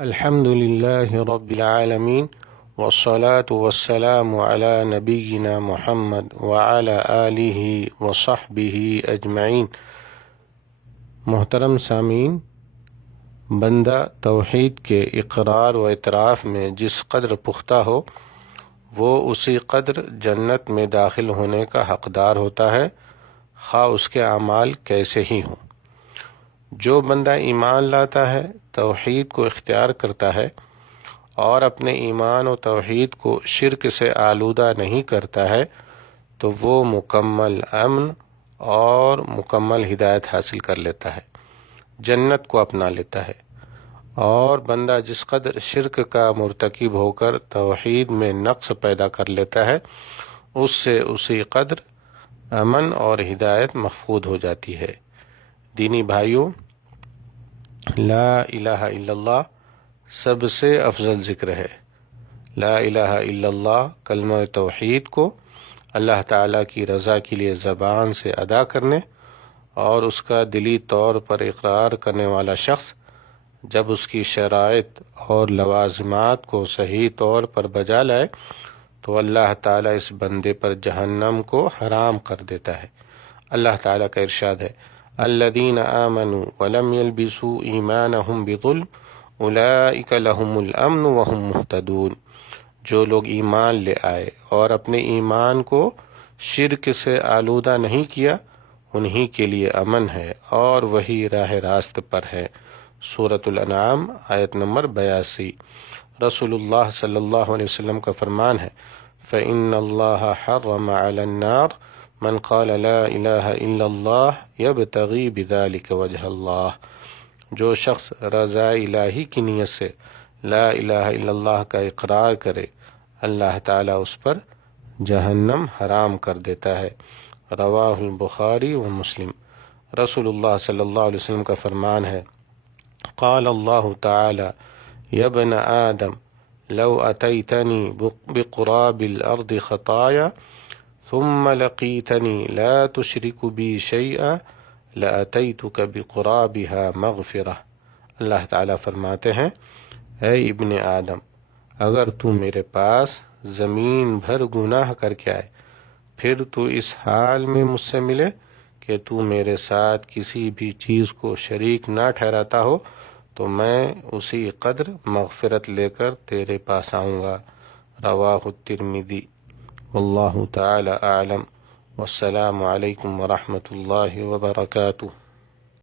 الحمد لله رب العالمين والصلاة والسلام على نبينا محمد وعلى آله وصحبه اجمعین۔ محترم سامعین، بندہ توحید کے اقرار و اعتراف میں جس قدر پختہ ہو وہ اسی قدر جنت میں داخل ہونے کا حقدار ہوتا ہے، خواہ اس کے اعمال کیسے ہی ہوں۔ جو بندہ ایمان لاتا ہے، توحید کو اختیار کرتا ہے اور اپنے ایمان و توحید کو شرک سے آلودہ نہیں کرتا ہے تو وہ مکمل امن اور مکمل ہدایت حاصل کر لیتا ہے، جنت کو اپنا لیتا ہے۔ اور بندہ جس قدر شرک کا مرتکب ہو کر توحید میں نقص پیدا کر لیتا ہے، اس سے اسی قدر امن اور ہدایت مفقود ہو جاتی ہے۔ دینی بھائیوں، لا الہ الا اللہ سب سے افضل ذکر ہے۔ لا الہ الا اللہ کلمہ توحید کو اللہ تعالیٰ کی رضا کے لیے زبان سے ادا کرنے اور اس کا دلی طور پر اقرار کرنے والا شخص جب اس کی شرائط اور لوازمات کو صحیح طور پر بجا لائے تو اللہ تعالیٰ اس بندے پر جہنم کو حرام کر دیتا ہے۔ اللہ تعالیٰ کا ارشاد ہے، الذین آمنوا ولم يلبسوا ایمانہم بظلم اولئک لہم الامن وہم مہتدون۔ جو لوگ ایمان لے آئے اور اپنے ایمان کو شرک سے آلودہ نہیں کیا، انہی کے لیے امن ہے اور وہی راہ راست پر ہے۔ سورۃ الانعام آیت نمبر 82۔ رسول اللہ صلی اللہ علیہ وسلم کا فرمان ہے، فإن اللہ حرم علی النار من قال لا الہ الا اللہ یبتغی بذلک وجہ اللہ۔ جو شخص رضا الہی کی نیت سے لا الہ الا اللہ کا اقرار کرے، اللہ تعالیٰ اس پر جہنم حرام کر دیتا ہے۔ رواہ البخاری و مسلم۔ رسول اللہ صلی اللہ علیہ وسلم کا فرمان ہے، قال اللہ تعالی یا ابن آدم لو اتیتنی بقراب الارض خطایا ثم لقیتنی لا تشرک بی شیئا لأتیتک بقرابها مغفرہ۔ اللہ تعالیٰ فرماتے ہیں، اے ابن آدم، اگر تو میرے پاس زمین بھر گناہ کر کے آئے پھر تو اس حال میں مجھ سے ملے کہ تو میرے ساتھ کسی بھی چیز کو شریک نہ ٹھہراتا ہو تو میں اسی قدر مغفرت لے کر تیرے پاس آؤں گا۔ رواہ الترمذی۔ واللہ تعالی اعلم، والسلام علیکم ورحمۃ اللہ وبرکاتہ۔